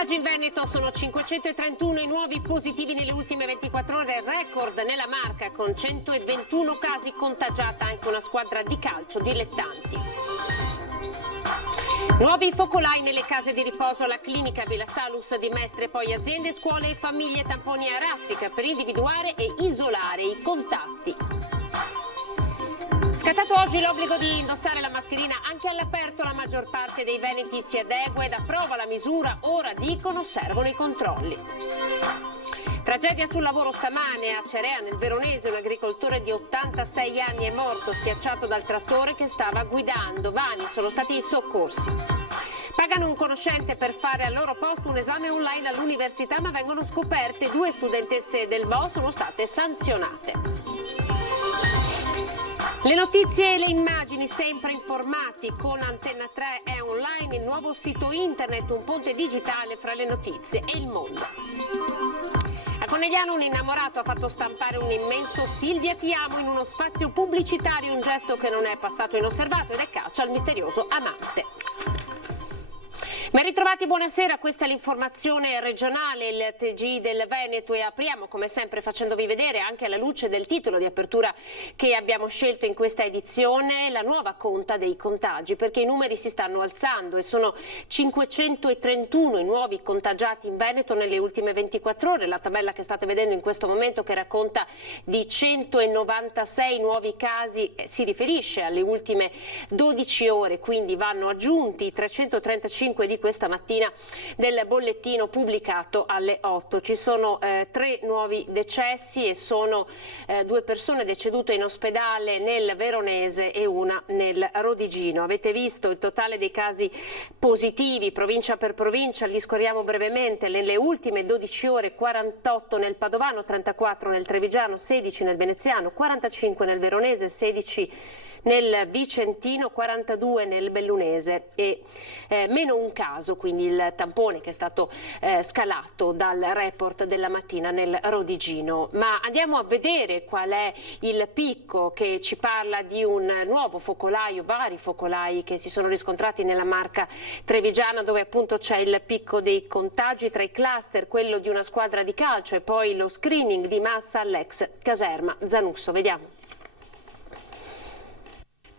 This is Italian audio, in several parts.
Contagi in Veneto sono 531 i nuovi positivi nelle ultime 24 ore, record nella Marca con 121 casi, contagiata anche una squadra di calcio dilettanti. Nuovi focolai nelle case di riposo, alla clinica Villa Salus di Mestre, poi aziende, scuole e famiglie, tamponi a raffica per individuare e isolare i contatti. Scattato oggi l'obbligo di indossare la mascherina anche all'aperto, la maggior parte dei veneti si adegua ed approva la misura, ora dicono servono i controlli. Tragedia sul lavoro stamane a Cerea nel Veronese, un agricoltore di 86 anni è morto schiacciato dal trattore che stava guidando, vani sono stati i soccorsi. Pagano un conoscente per fare al loro posto un esame online all'università, ma vengono scoperte 2 studentesse del Bo sono state sanzionate. Le notizie e le immagini sempre informati con Antenna 3 è online, il nuovo sito internet, un ponte digitale fra le notizie e il mondo. A Conegliano un innamorato ha fatto stampare un immenso Silvia ti amo in uno spazio pubblicitario, un gesto che non è passato inosservato ed è caccia al misterioso amante. Ben ritrovati, buonasera, questa è l'informazione regionale, il TG del Veneto e apriamo come sempre facendovi vedere anche alla luce del titolo di apertura che abbiamo scelto in questa edizione la nuova conta dei contagi, perché i numeri si stanno alzando e sono 531 i nuovi contagiati in Veneto nelle ultime 24 ore, la tabella che state vedendo in questo momento che racconta di 196 nuovi casi si riferisce alle ultime 12 ore, quindi vanno aggiunti i 335 di questa mattina del bollettino pubblicato alle 8. Ci sono 3 nuovi decessi e sono 2 persone decedute in ospedale nel Veronese e una nel Rodigino. Avete visto il totale dei casi positivi provincia per provincia, li scorriamo brevemente. Nelle ultime 12 ore 48 nel Padovano, 34 nel Trevigiano, 16 nel Veneziano, 45 nel Veronese, 16 nel Vicentino, 42 nel Bellunese e meno un caso, quindi il tampone che è stato scalato dal report della mattina nel Rodigino. Ma andiamo a vedere qual è il picco che ci parla di un nuovo focolaio, vari focolai che si sono riscontrati nella Marca trevigiana, dove appunto c'è il picco dei contagi, tra i cluster quello di una squadra di calcio e poi lo screening di massa all'ex caserma Zanusso. Vediamo.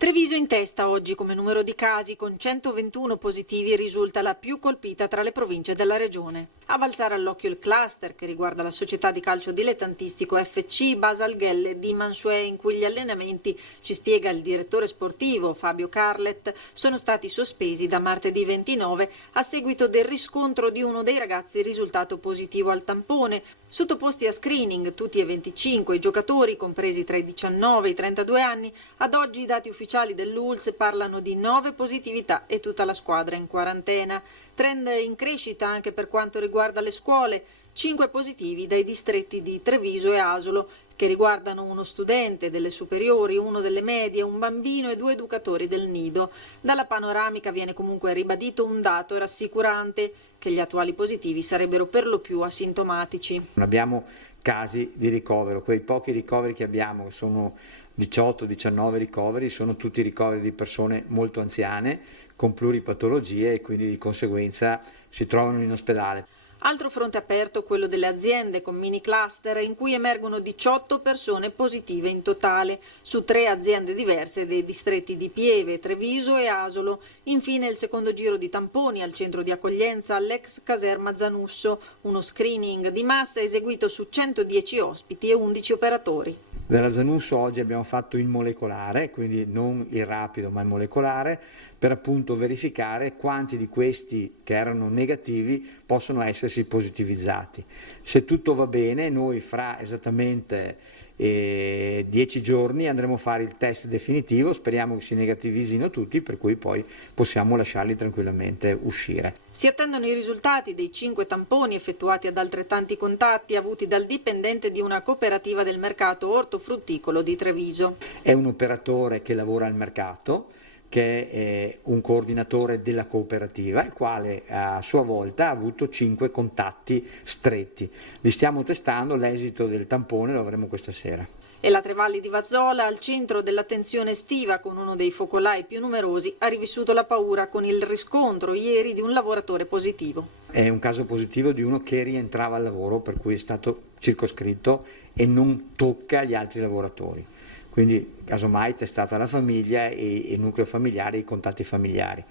Treviso in testa oggi come numero di casi, con 121 positivi, risulta la più colpita tra le province della regione. A balzare all'occhio il cluster che riguarda la società di calcio dilettantistico FC Basalghelle di Mansuè, in cui gli allenamenti, ci spiega il direttore sportivo Fabio Carlet, sono stati sospesi da martedì 29 a seguito del riscontro di uno dei ragazzi risultato positivo al tampone. Sottoposti a screening tutti e 25 i giocatori, compresi tra i 19 e i 32 anni, ad oggi i dati ufficiali dell'ULS parlano di 9 positività e tutta la squadra in quarantena. Trend in crescita anche per quanto riguarda le scuole, 5 positivi dai distretti di Treviso e Asolo, che riguardano uno studente delle superiori, uno delle medie, un bambino e 2 educatori del nido. Dalla panoramica viene comunque ribadito un dato rassicurante, che gli attuali positivi sarebbero per lo più asintomatici. Non abbiamo casi di ricovero, quei pochi ricoveri che abbiamo, che sono 18-19 ricoveri, sono tutti ricoveri di persone molto anziane con pluripatologie e quindi di conseguenza si trovano in ospedale. Altro fronte aperto, quello delle aziende con mini cluster, in cui emergono 18 persone positive in totale, su 3 aziende diverse dei distretti di Pieve, Treviso e Asolo. Infine il secondo giro di tamponi al centro di accoglienza all'ex caserma Zanusso, uno screening di massa eseguito su 110 ospiti e 11 operatori. Della Zanusso oggi abbiamo fatto il molecolare, quindi non il rapido ma il molecolare, per appunto verificare quanti di questi che erano negativi possono essersi positivizzati. Se tutto va bene, noi fra esattamente 10 giorni andremo a fare il test definitivo, speriamo che si negativizzino tutti, per cui poi possiamo lasciarli tranquillamente uscire. Si attendono i risultati dei 5 tamponi effettuati ad altrettanti contatti avuti dal dipendente di una cooperativa del mercato ortofrutticolo di Treviso. È un operatore che lavora al mercato, che è un coordinatore della cooperativa, il quale a sua volta ha avuto 5 contatti stretti. Li stiamo testando, l'esito del tampone lo avremo questa sera. E la Trevalli di Vazzola, al centro dell'attenzione estiva con uno dei focolai più numerosi, ha rivissuto la paura con il riscontro ieri di un lavoratore positivo. È un caso positivo di uno che rientrava al lavoro, per cui è stato circoscritto e non tocca gli altri lavoratori. Quindi casomai testata la famiglia e il nucleo familiare, i contatti familiari.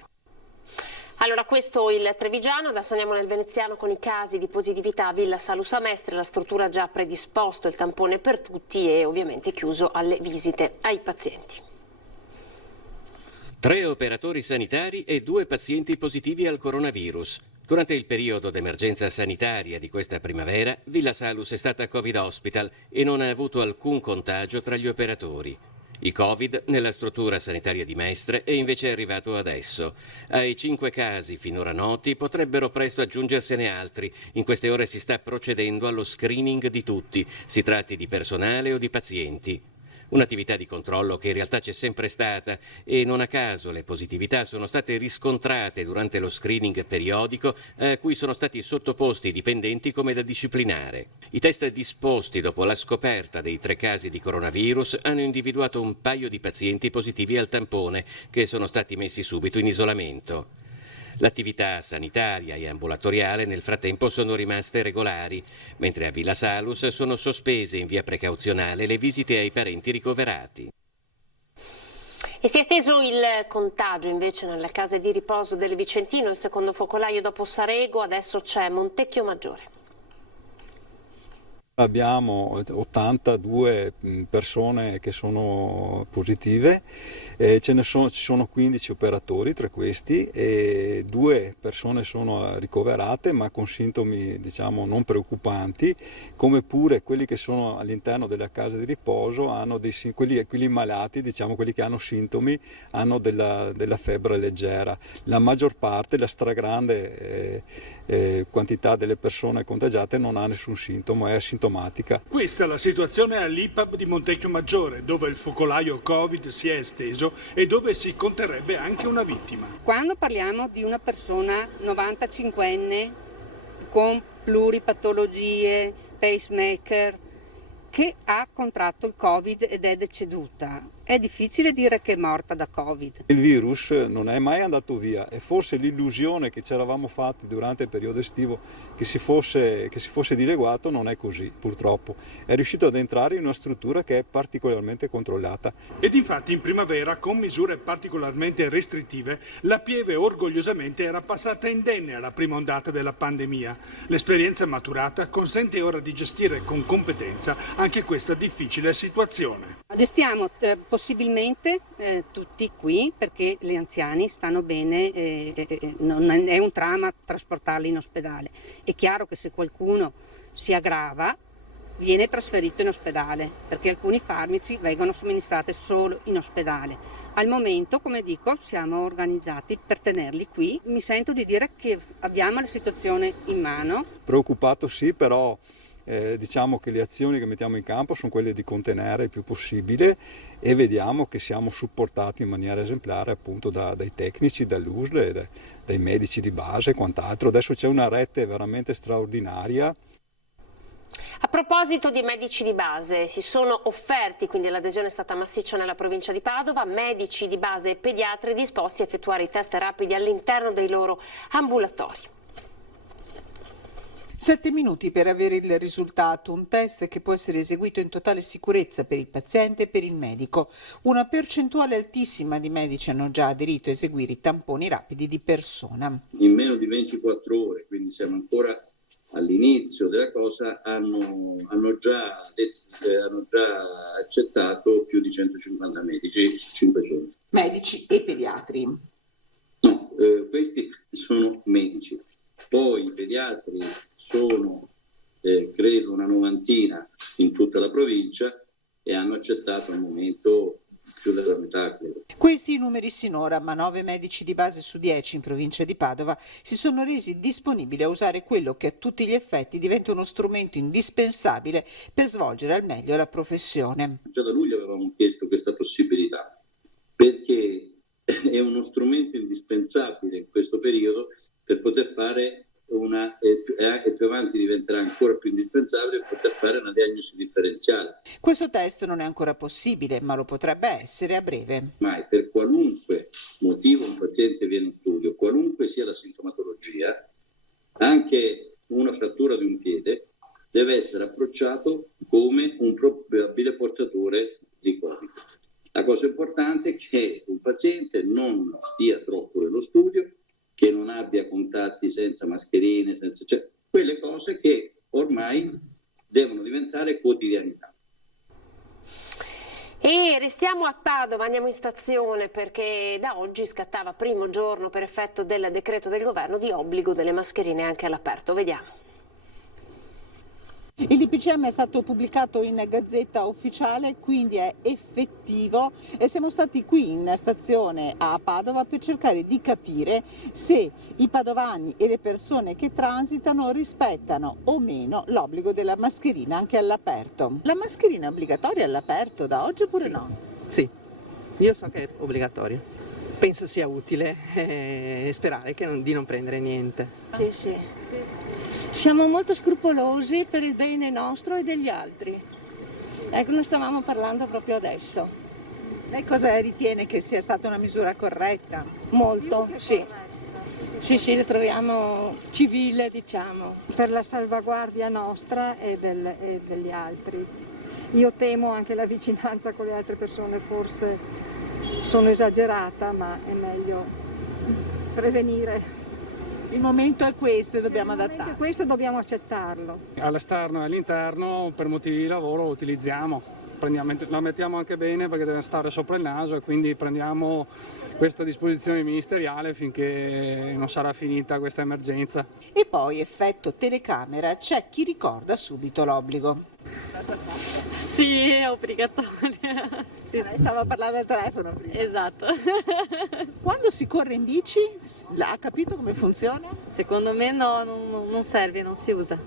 Allora, questo il Trevigiano, adesso andiamo nel Veneziano con i casi di positività a Villa Salus a Mestre. La struttura ha già predisposto il tampone per tutti e ovviamente chiuso alle visite ai pazienti. 3 operatori sanitari e 2 pazienti positivi al coronavirus. Durante il periodo d'emergenza sanitaria di questa primavera, Villa Salus è stata Covid Hospital e non ha avuto alcun contagio tra gli operatori. Il Covid nella struttura sanitaria di Mestre è invece arrivato adesso. Ai 5 casi finora noti potrebbero presto aggiungersene altri. In queste ore si sta procedendo allo screening di tutti, si tratti di personale o di pazienti. Un'attività di controllo che in realtà c'è sempre stata e non a caso le positività sono state riscontrate durante lo screening periodico a cui sono stati sottoposti i dipendenti come da disciplinare. I test disposti dopo la scoperta dei 3 casi di coronavirus hanno individuato un paio di pazienti positivi al tampone che sono stati messi subito in isolamento. L'attività sanitaria e ambulatoriale nel frattempo sono rimaste regolari, mentre a Villa Salus sono sospese in via precauzionale le visite ai parenti ricoverati. E si è esteso il contagio invece nelle case di riposo del Vicentino, il secondo focolaio dopo Sarego, adesso c'è Montecchio Maggiore. Abbiamo 82 persone che sono positive, ci sono 15 operatori tra questi e 2 persone sono ricoverate ma con sintomi non preoccupanti, come pure quelli che sono all'interno della casa di riposo hanno quelli malati, quelli che hanno sintomi, hanno della febbre leggera. La maggior parte, la stragrande quantità delle persone contagiate non ha nessun sintomo, è asintomatica. Questa è la situazione all'IPAB di Montecchio Maggiore, dove il focolaio Covid si è esteso e dove si conterebbe anche una vittima. Quando parliamo di una persona 95enne con pluripatologie, pacemaker, che ha contratto il Covid ed è deceduta, è difficile dire che è morta da Covid. Il virus non è mai andato via e forse l'illusione che ci eravamo fatti durante il periodo estivo che si fosse dileguato non è così, purtroppo. È riuscito ad entrare in una struttura che è particolarmente controllata. Ed infatti in primavera, con misure particolarmente restrittive, la Pieve orgogliosamente era passata indenne alla prima ondata della pandemia. L'esperienza maturata consente ora di gestire con competenza anche questa difficile situazione. Gestiamo possibilmente tutti qui perché gli anziani stanno bene, non è un dramma trasportarli in ospedale. È chiaro che se qualcuno si aggrava viene trasferito in ospedale perché alcuni farmaci vengono somministrati solo in ospedale. Al momento, come dico, siamo organizzati per tenerli qui. Mi sento di dire che abbiamo la situazione in mano. Preoccupato sì, però diciamo che le azioni che mettiamo in campo sono quelle di contenere il più possibile e vediamo che siamo supportati in maniera esemplare appunto dai tecnici, dall'USL, dai medici di base e quant'altro. Adesso c'è una rete veramente straordinaria. A proposito di medici di base, si sono offerti, quindi l'adesione è stata massiccia nella provincia di Padova, medici di base e pediatri disposti a effettuare i test rapidi all'interno dei loro ambulatori. 7 minuti per avere il risultato, un test che può essere eseguito in totale sicurezza per il paziente e per il medico. Una percentuale altissima di medici hanno già aderito a eseguire i tamponi rapidi di persona. In meno di 24 ore, quindi siamo ancora all'inizio della cosa, hanno già accettato più di 150 medici, 500. Medici e pediatri? No, questi sono medici. Poi i pediatri sono credo una 90 in tutta la provincia e hanno accettato al momento più della metà. Credo. Questi i numeri sinora, ma 9 medici di base su 10 in provincia di Padova si sono resi disponibili a usare quello che a tutti gli effetti diventa uno strumento indispensabile per svolgere al meglio la professione. Già da luglio avevamo chiesto questa possibilità perché è uno strumento indispensabile in questo periodo per poter fare e più avanti diventerà ancora più indispensabile poter fare una diagnosi differenziale. Questo test non è ancora possibile, ma lo potrebbe essere a breve. Ma per qualunque motivo un paziente viene in studio, qualunque sia la sintomatologia, Anche una frattura di un piede deve essere approcciato come un probabile portatore di Covid. La cosa importante è che un paziente non stia troppo nello studio, che non abbia contatti senza mascherine, cioè quelle cose che ormai devono diventare quotidianità. E restiamo a Padova, andiamo in stazione perché da oggi scattava primo giorno per effetto del decreto del governo di obbligo delle mascherine anche all'aperto. Vediamo. Il DPCM è stato pubblicato in Gazzetta Ufficiale, quindi è effettivo e siamo stati qui in stazione a Padova per cercare di capire se i padovani e le persone che transitano rispettano o meno l'obbligo della mascherina anche all'aperto. La mascherina è obbligatoria all'aperto da oggi oppure Sì. no? Sì, io so che è obbligatorio. Penso sia utile sperare di non prendere niente. Sì. Siamo molto scrupolosi per il bene nostro e degli altri. Ecco, ne stavamo parlando proprio adesso. Lei cosa ritiene che sia stata una misura corretta? Molto, sì. Sì, le troviamo civile, diciamo. Per la salvaguardia nostra e degli altri. Io temo anche la vicinanza con le altre persone, forse sono esagerata, ma è meglio prevenire. Il momento è questo e dobbiamo adattare. Questo dobbiamo accettarlo. All'esterno e all'interno, per motivi di lavoro, lo utilizziamo. La mettiamo anche bene perché deve stare sopra il naso e quindi prendiamo questa disposizione ministeriale finché non sarà finita questa emergenza. E poi effetto telecamera, c'è chi ricorda subito l'obbligo. Sì, è obbligatoria. Sì. Stava parlando al telefono prima. Esatto. Quando si corre in bici, ha capito come funziona? Secondo me no, non serve, non si usa.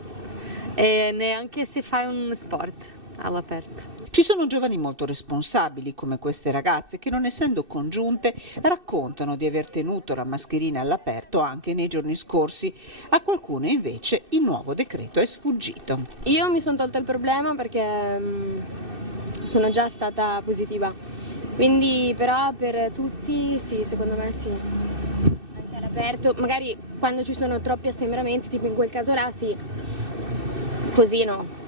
E neanche se fai un sport all'aperto. Ci sono giovani molto responsabili come queste ragazze che, non essendo congiunte, raccontano di aver tenuto la mascherina all'aperto anche nei giorni scorsi. A qualcuno invece il nuovo decreto è sfuggito. Io mi sono tolta il problema perché sono già stata positiva, quindi però per tutti sì, secondo me sì. Anche all'aperto, magari quando ci sono troppi assembramenti, tipo in quel caso là sì, così no.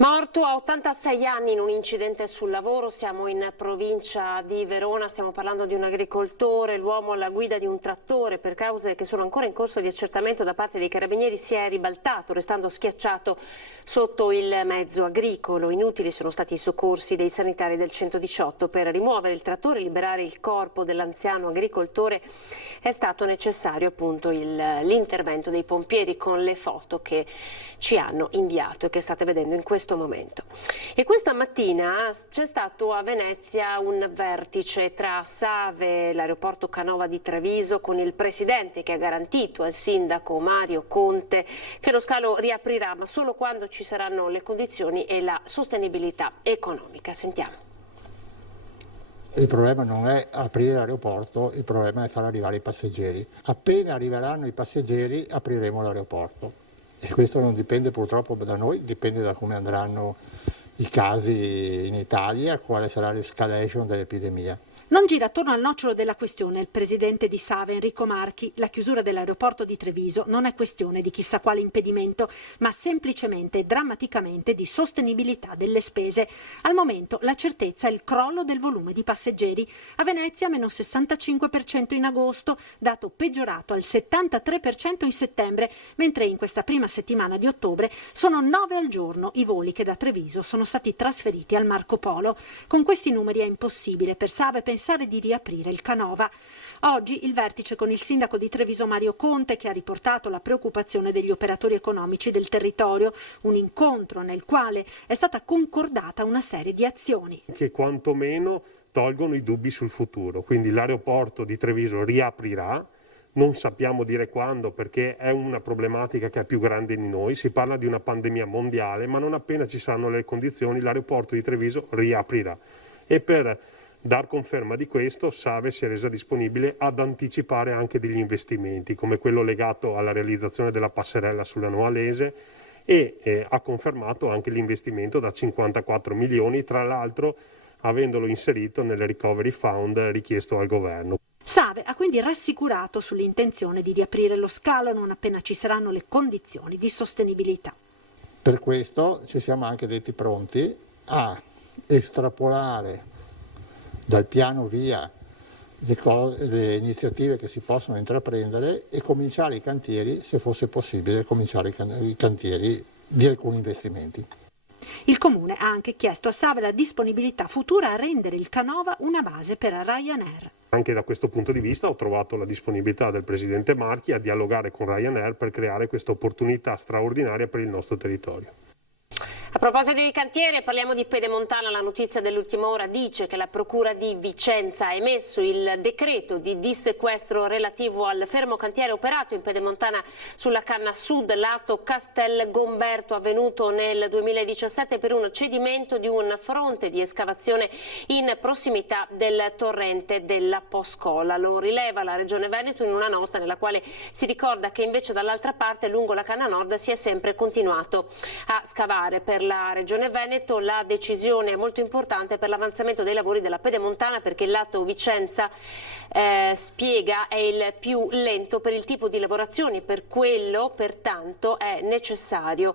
Morto a 86 anni in un incidente sul lavoro, siamo in provincia di Verona, stiamo parlando di un agricoltore, l'uomo alla guida di un trattore per cause che sono ancora in corso di accertamento da parte dei carabinieri si è ribaltato restando schiacciato sotto il mezzo agricolo. Inutili sono stati i soccorsi dei sanitari del 118 per rimuovere il trattore e liberare il corpo dell'anziano agricoltore. È stato necessario appunto l'intervento dei pompieri con le foto che ci hanno inviato e che state vedendo in questo momento. E questa mattina c'è stato a Venezia un vertice tra Save e l'aeroporto Canova di Treviso con il presidente che ha garantito al sindaco Mario Conte che lo scalo riaprirà ma solo quando ci saranno le condizioni e la sostenibilità economica. Sentiamo. Il problema non è aprire l'aeroporto, il problema è far arrivare i passeggeri. Appena arriveranno i passeggeri apriremo l'aeroporto. E questo non dipende purtroppo da noi, dipende da come andranno i casi in Italia, quale sarà l'escalation dell'epidemia. Non gira attorno al nocciolo della questione il presidente di Save Enrico Marchi. La chiusura dell'aeroporto di Treviso non è questione di chissà quale impedimento, ma semplicemente e drammaticamente di sostenibilità delle spese. Al momento la certezza è il crollo del volume di passeggeri. A Venezia meno 65% in agosto, dato peggiorato al 73% in settembre, mentre in questa prima settimana di ottobre sono 9 al giorno i voli che da Treviso sono stati trasferiti al Marco Polo. Con questi numeri è impossibile per Save pensare di riaprire il Canova. Oggi il vertice con il sindaco di Treviso Mario Conte che ha riportato la preoccupazione degli operatori economici del territorio, un incontro nel quale è stata concordata una serie di azioni. Che quantomeno tolgono i dubbi sul futuro, quindi l'aeroporto di Treviso riaprirà, non sappiamo dire quando perché è una problematica che è più grande di noi, si parla di una pandemia mondiale, ma non appena ci saranno le condizioni l'aeroporto di Treviso riaprirà. E per dar conferma di questo, Save si è resa disponibile ad anticipare anche degli investimenti, come quello legato alla realizzazione della passerella sulla Noalese e ha confermato anche l'investimento da 54 milioni, tra l'altro avendolo inserito nel Recovery Fund richiesto al governo. Save ha quindi rassicurato sull'intenzione di riaprire lo scalo non appena ci saranno le condizioni di sostenibilità. Per questo ci siamo anche detti pronti a estrapolare dal piano via le iniziative che si possono intraprendere e cominciare i cantieri, se fosse possibile, cominciare i cantieri di alcuni investimenti. Il Comune ha anche chiesto a Save la disponibilità futura a rendere il Canova una base per Ryanair. Anche da questo punto di vista ho trovato la disponibilità del Presidente Marchi a dialogare con Ryanair per creare questa opportunità straordinaria per il nostro territorio. A proposito di cantiere, parliamo di Pedemontana. La notizia dell'ultima ora dice che la Procura di Vicenza ha emesso il decreto di dissequestro relativo al fermo cantiere operato in Pedemontana sulla canna sud, lato Castel Gomberto, avvenuto nel 2017 per un cedimento di un fronte di escavazione in prossimità del torrente della Poscola. Lo rileva la Regione Veneto in una nota nella quale si ricorda che invece dall'altra parte, lungo la canna nord, si è sempre continuato a scavare. Per la Regione Veneto la decisione è molto importante per l'avanzamento dei lavori della Pedemontana, perché il lato Vicenza spiega è il più lento per il tipo di lavorazioni, per quello pertanto è necessario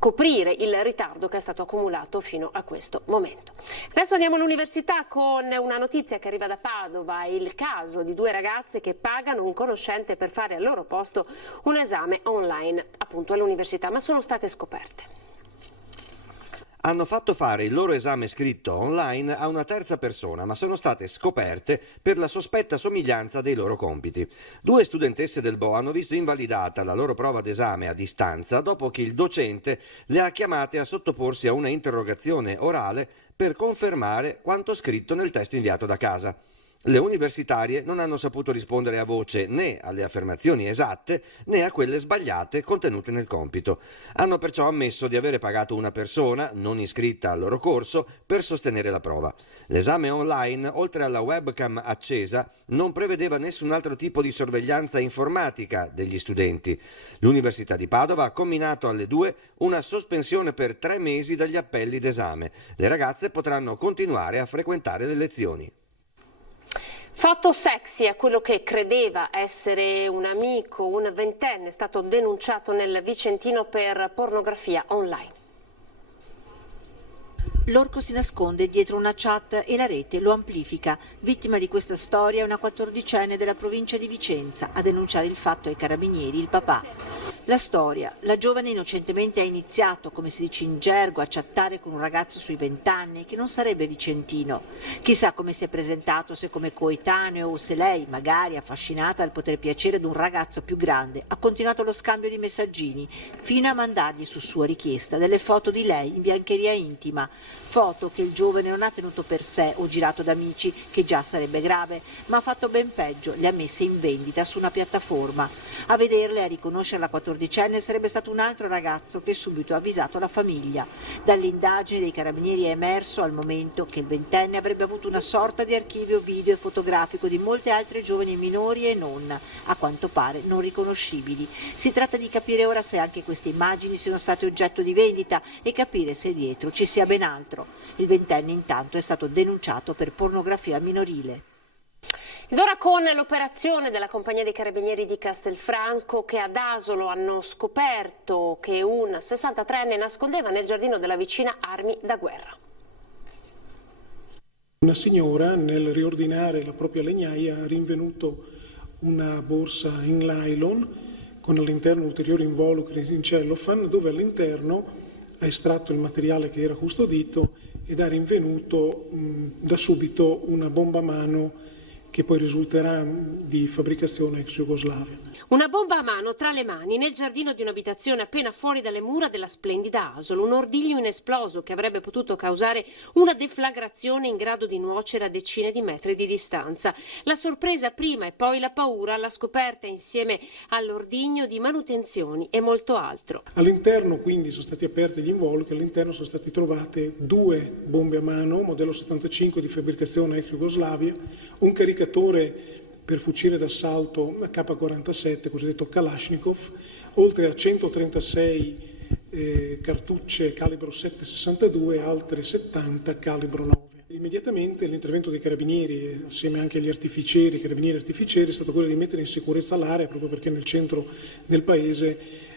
coprire il ritardo che è stato accumulato fino a questo momento. Adesso andiamo all'università con una notizia che arriva da Padova, il caso di 2 ragazze che pagano un conoscente per fare al loro posto un esame online appunto all'università, ma sono state scoperte. Hanno fatto fare il loro esame scritto online a una terza persona, ma sono state scoperte per la sospetta somiglianza dei loro compiti. 2 studentesse del BO hanno visto invalidata la loro prova d'esame a distanza dopo che il docente le ha chiamate a sottoporsi a una interrogazione orale per confermare quanto scritto nel testo inviato da casa. Le universitarie non hanno saputo rispondere a voce né alle affermazioni esatte né a quelle sbagliate contenute nel compito. Hanno perciò ammesso di avere pagato una persona, non iscritta al loro corso, per sostenere la prova. L'esame online, oltre alla webcam accesa, non prevedeva nessun altro tipo di sorveglianza informatica degli studenti. L'Università di Padova ha comminato alle 2 una sospensione per 3 mesi dagli appelli d'esame. Le ragazze potranno continuare a frequentare le lezioni. Fatto sexy a quello che credeva essere un amico, un 20enne è stato denunciato nel Vicentino per pornografia online. L'orco si nasconde dietro una chat e la rete lo amplifica. Vittima di questa storia è una 14enne della provincia di Vicenza. A denunciare il fatto ai carabinieri il papà. La storia. La giovane innocentemente ha iniziato, come si dice in gergo, a chattare con un ragazzo sui 20 anni che non sarebbe vicentino. Chissà come si è presentato, se come coetaneo o se lei, magari affascinata dal poter piacere di un ragazzo più grande, ha continuato lo scambio di messaggini fino a mandargli su sua richiesta delle foto di lei in biancheria intima. Foto che il giovane non ha tenuto per sé o girato da amici, che già sarebbe grave, ma ha fatto ben peggio, le ha messe in vendita su una piattaforma. A vederle e a riconoscere la 14enne sarebbe stato un altro ragazzo che subito ha avvisato la famiglia. Dalle indagini dei carabinieri è emerso al momento che il 20enne avrebbe avuto una sorta di archivio video e fotografico di molte altre giovani minori e non, a quanto pare non riconoscibili. Si tratta di capire ora se anche queste immagini siano state oggetto di vendita e capire se dietro ci sia ben altro. Il 20enne intanto è stato denunciato per pornografia minorile. Ed ora con l'operazione della compagnia dei carabinieri di Castelfranco, che ad Asolo hanno scoperto che un 63enne nascondeva nel giardino della vicina armi da guerra. Una signora, nel riordinare la propria legnaia, ha rinvenuto una borsa in nylon con all'interno ulteriori involucri in cellophane, dove all'interno ha estratto il materiale che era custodito ed ha rinvenuto da subito una bomba a mano che poi risulterà di fabbricazione ex Jugoslavia. Una bomba a mano tra le mani nel giardino di un'abitazione appena fuori dalle mura della splendida Asolo, un ordiglio inesploso che avrebbe potuto causare una deflagrazione in grado di nuocere a decine di metri di distanza. La sorpresa prima e poi la paura alla scoperta insieme all'ordigno di manutenzioni e molto altro. All'interno quindi sono stati aperti gli involucri, all'interno sono state trovate 2 bombe a mano, modello 75 di fabbricazione ex Jugoslavia, un caricatore per fucile d'assalto AK-47, cosiddetto Kalashnikov, oltre a 136 cartucce calibro 7,62 e altre 70 calibro 9. Immediatamente l'intervento dei carabinieri, assieme anche agli carabinieri artificieri, è stato quello di mettere in sicurezza l'area, proprio perché nel centro del paese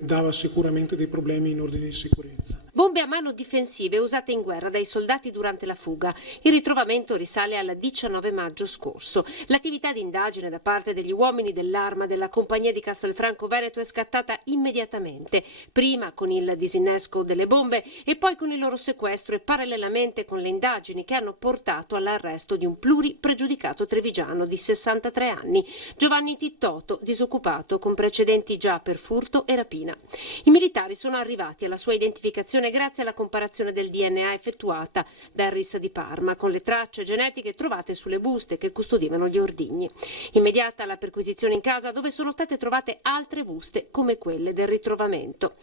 dava sicuramente dei problemi in ordine di sicurezza. Bombe a mano difensive usate in guerra dai soldati durante la fuga. Il ritrovamento risale al 19 maggio scorso. L'attività di indagine da parte degli uomini dell'Arma della compagnia di Castelfranco Veneto è scattata immediatamente, prima con il disinnesco delle bombe e poi con il loro sequestro e parallelamente con le indagini che hanno portato all'arresto di un pluripregiudicato trevigiano di 63 anni, Giovanni Tittoto, disoccupato con precedenti già per furto e rapina. I militari sono arrivati alla sua identificazione grazie alla comparazione del DNA effettuata dal RIS di Parma con le tracce genetiche trovate sulle buste che custodivano gli ordigni. Immediata la perquisizione in casa, dove sono state trovate altre buste come quelle del ritrovamento.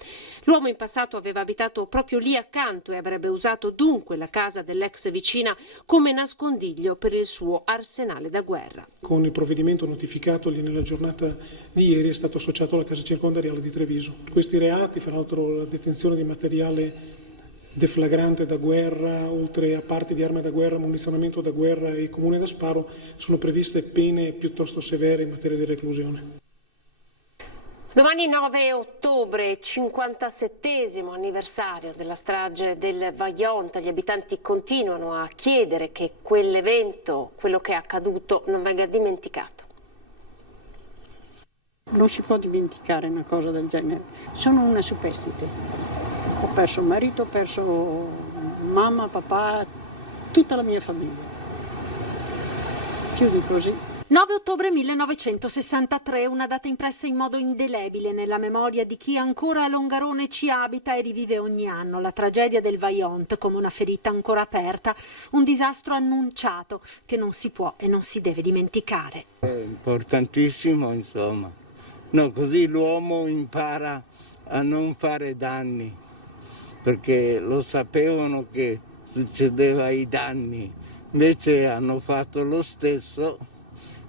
L'uomo in passato aveva abitato proprio lì accanto e avrebbe usato dunque la casa dell'ex vicina come nascondiglio per il suo arsenale da guerra. Con il provvedimento notificatogli nella giornata di ieri è stato associato alla casa circondariale di Treviso. Questi reati, fra l'altro la detenzione di materiale deflagrante da guerra, oltre a parti di armi da guerra, munizionamento da guerra e comune da sparo, sono previste pene piuttosto severe in materia di reclusione. Domani 9 ottobre, 57esimo anniversario della strage del Vajont. Gli abitanti continuano a chiedere che quell'evento, quello che è accaduto, non venga dimenticato. Non si può dimenticare una cosa del genere. Sono una superstite. Ho perso marito, ho perso mamma, papà, tutta la mia famiglia. Più di così. 9 ottobre 1963, una data impressa in modo indelebile nella memoria di chi ancora a Longarone ci abita e rivive ogni anno la tragedia del Vajont come una ferita ancora aperta, un disastro annunciato che non si può e non si deve dimenticare. È importantissimo, insomma. No, così l'uomo impara a non fare danni, perché lo sapevano che succedeva i danni, invece hanno fatto lo stesso.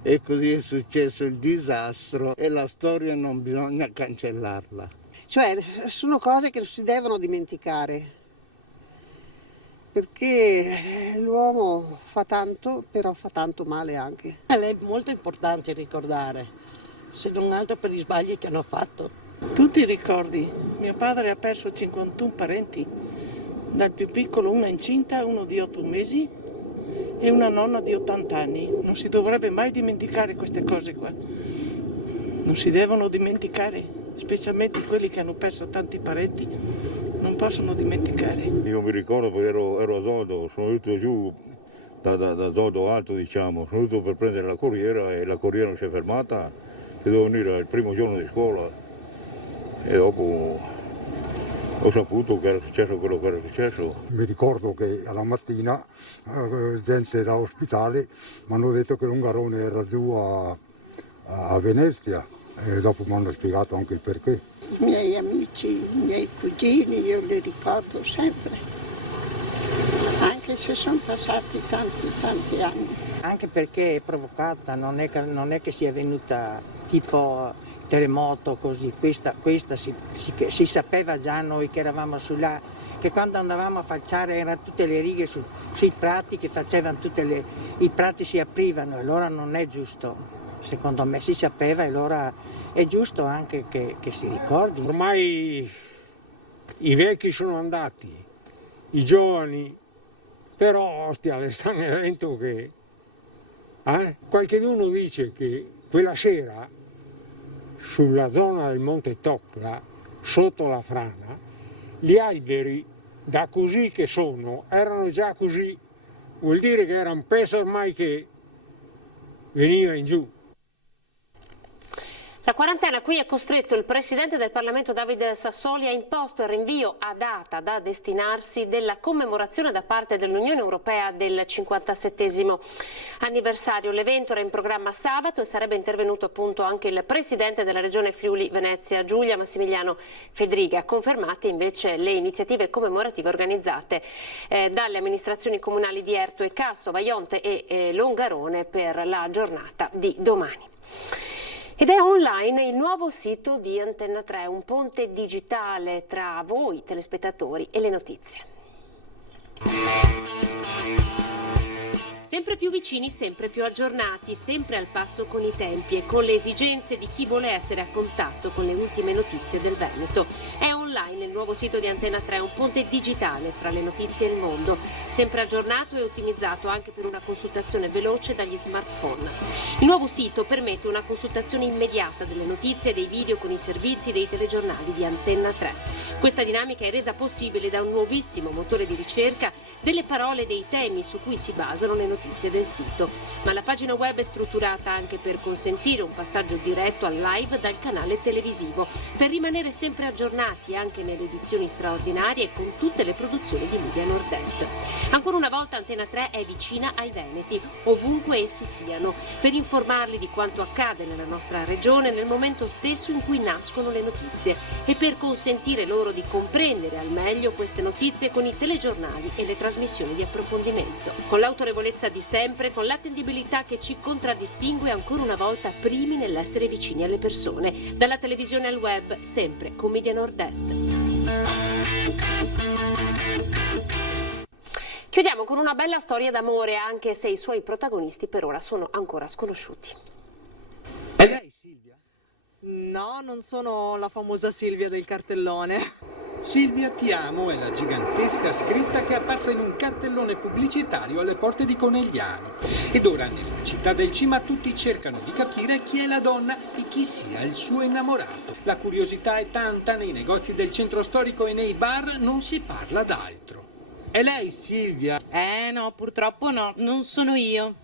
E così è successo il disastro e la storia non bisogna cancellarla. Cioè, sono cose che non si devono dimenticare, perché l'uomo fa tanto, però fa tanto male anche. È molto importante ricordare, se non altro per gli sbagli che hanno fatto. Tutti i ricordi. Mio padre ha perso 51 parenti, dal più piccolo una incinta, uno di 8 mesi, e una nonna di 80 anni. Non si dovrebbe mai dimenticare queste cose qua. Non si devono dimenticare, specialmente quelli che hanno perso tanti parenti, non possono dimenticare. Io mi ricordo perché ero a Zodo, sono venuto giù da Zodo Alto, diciamo, sono venuto per prendere la corriera e la corriera non si è fermata, che dovevo venire il primo giorno di scuola e dopo ho saputo che era successo quello che era successo. Mi ricordo che alla mattina gente da ospitale mi hanno detto che Longarone era giù a Venezia e dopo mi hanno spiegato anche il perché. I miei amici, i miei cugini, io li ricordo sempre, anche se sono passati tanti anni. Anche perché è provocata, non è che sia venuta tipo terremoto così, questa si sapeva già noi che eravamo su là, che quando andavamo a falciare erano tutte le righe sui prati che facevano i prati si aprivano e allora non è giusto, secondo me si sapeva e allora è giusto anche che si ricordi. Ormai i vecchi sono andati, i giovani, però ostia, è stato un evento che qualcuno dice che quella sera sulla zona del Monte Tocla, sotto la frana, gli alberi, da così che sono, erano già così. Vuol dire che era un peso ormai che veniva in giù. La quarantena qui è costretto il Presidente del Parlamento Davide Sassoli ha imposto il rinvio a data da destinarsi della commemorazione da parte dell'Unione Europea del 57esimo anniversario. L'evento era in programma sabato e sarebbe intervenuto appunto anche il Presidente della Regione Friuli Venezia Giulia Massimiliano Fedriga. Confermate invece le iniziative commemorative organizzate dalle amministrazioni comunali di Erto e Casso, Vajont e Longarone per la giornata di domani. Ed è online il nuovo sito di Antenna 3, un ponte digitale tra voi telespettatori e le notizie. Sempre più vicini, sempre più aggiornati, sempre al passo con i tempi e con le esigenze di chi vuole essere a contatto con le ultime notizie del Veneto. È online il nuovo sito di Antenna 3, un ponte digitale fra le notizie e il mondo, sempre aggiornato e ottimizzato anche per una consultazione veloce dagli smartphone. Il nuovo sito permette una consultazione immediata delle notizie e dei video con i servizi dei telegiornali di Antenna 3. Questa dinamica è resa possibile da un nuovissimo motore di ricerca delle parole e dei temi su cui si basano le notizie del sito. Ma la pagina web è strutturata anche per consentire un passaggio diretto al live dal canale televisivo, per rimanere sempre aggiornati anche nelle edizioni straordinarie con tutte le produzioni di Media Nord-Est. Ancora una volta Antenna 3 è vicina ai veneti, ovunque essi siano, per informarli di quanto accade nella nostra regione nel momento stesso in cui nascono le notizie e per consentire loro di comprendere al meglio queste notizie con i telegiornali e le trasmissioni di approfondimento. Con l'autorevolezza di sempre, con l'attendibilità che ci contraddistingue, ancora una volta primi nell'essere vicini alle persone. Dalla televisione al web, sempre con Media Nord-Est. Chiudiamo con una bella storia d'amore, anche se i suoi protagonisti per ora sono ancora sconosciuti. È lei Silvia? No, non sono la famosa Silvia del cartellone. Silvia ti amo è la gigantesca scritta che è apparsa in un cartellone pubblicitario alle porte di Conegliano. Ed ora nella città del Cima tutti cercano di capire chi è la donna e chi sia il suo innamorato. La curiosità è tanta, nei negozi del centro storico e nei bar non si parla d'altro. È lei Silvia? No, purtroppo no, non sono io.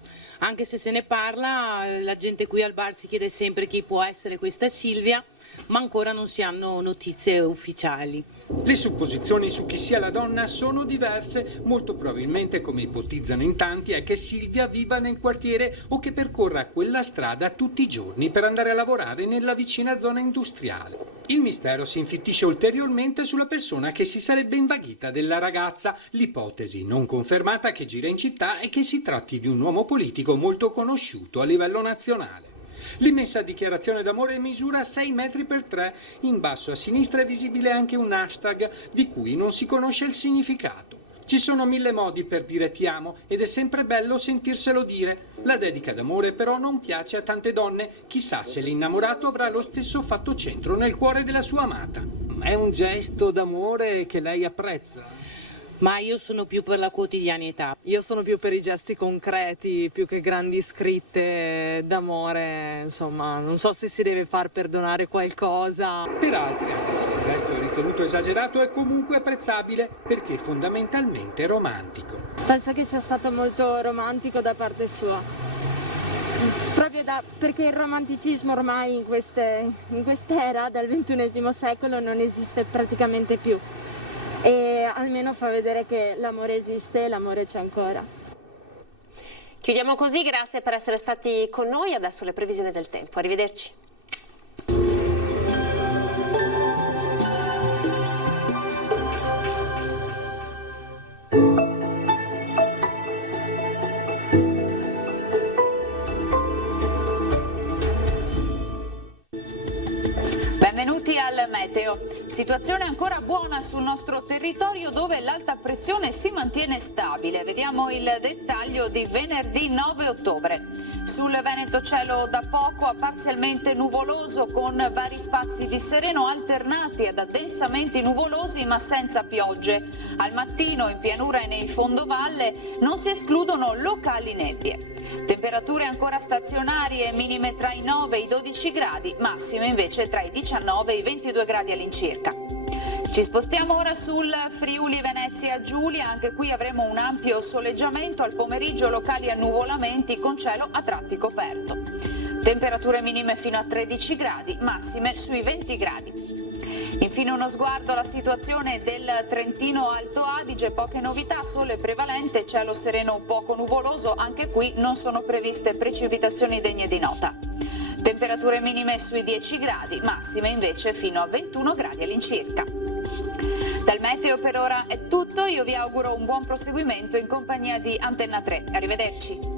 Anche se ne parla, la gente qui al bar si chiede sempre chi può essere questa Silvia, ma ancora non si hanno notizie ufficiali. Le supposizioni su chi sia la donna sono diverse. Molto probabilmente, come ipotizzano in tanti, è che Silvia viva nel quartiere o che percorra quella strada tutti i giorni per andare a lavorare nella vicina zona industriale. Il mistero si infittisce ulteriormente sulla persona che si sarebbe invaghita della ragazza. L'ipotesi non confermata che gira in città è che si tratti di un uomo politico molto conosciuto a livello nazionale. L'immensa dichiarazione d'amore misura 6 metri per 3. In basso a sinistra è visibile anche un hashtag di cui non si conosce il significato. Ci sono 1000 modi per dire ti amo ed è sempre bello sentirselo dire. La dedica d'amore però non piace a tante donne. Chissà se l'innamorato avrà lo stesso fatto centro nel cuore della sua amata. È un gesto d'amore che lei apprezza? Ma io sono più per la quotidianità. Io sono più per i gesti concreti, più che grandi scritte d'amore, insomma, non so se si deve far perdonare qualcosa. Per altri, anche se il gesto è ritenuto esagerato, è comunque apprezzabile perché fondamentalmente romantico. Penso che sia stato molto romantico da parte sua. Proprio perché il romanticismo ormai in quest'era del XXI secolo non esiste praticamente più. E almeno fa vedere che l'amore esiste e l'amore c'è ancora. Chiudiamo così, grazie per essere stati con noi, adesso le previsioni del tempo, arrivederci. Benvenuti al meteo. Situazione ancora buona sul nostro territorio dove l'alta pressione si mantiene stabile. Vediamo il dettaglio di venerdì 9 ottobre. Sul Veneto cielo da poco a parzialmente nuvoloso con vari spazi di sereno alternati ad addensamenti nuvolosi ma senza piogge. Al mattino in pianura e nei fondovalle non si escludono locali nebbie. Temperature ancora stazionarie, minime tra i 9 e i 12 gradi, massime invece tra i 19 e i 22 gradi all'incirca. Ci spostiamo ora sul Friuli Venezia Giulia, anche qui avremo un ampio soleggiamento, al pomeriggio locali annuvolamenti con cielo a tratti coperto. Temperature minime fino a 13 gradi, massime sui 20 gradi. Infine uno sguardo alla situazione del Trentino Alto Adige, poche novità, sole prevalente, cielo sereno poco nuvoloso, anche qui non sono previste precipitazioni degne di nota. Temperature minime sui 10 gradi, massime invece fino a 21 gradi all'incirca. Dal meteo per ora è tutto, io vi auguro un buon proseguimento in compagnia di Antenna 3. Arrivederci.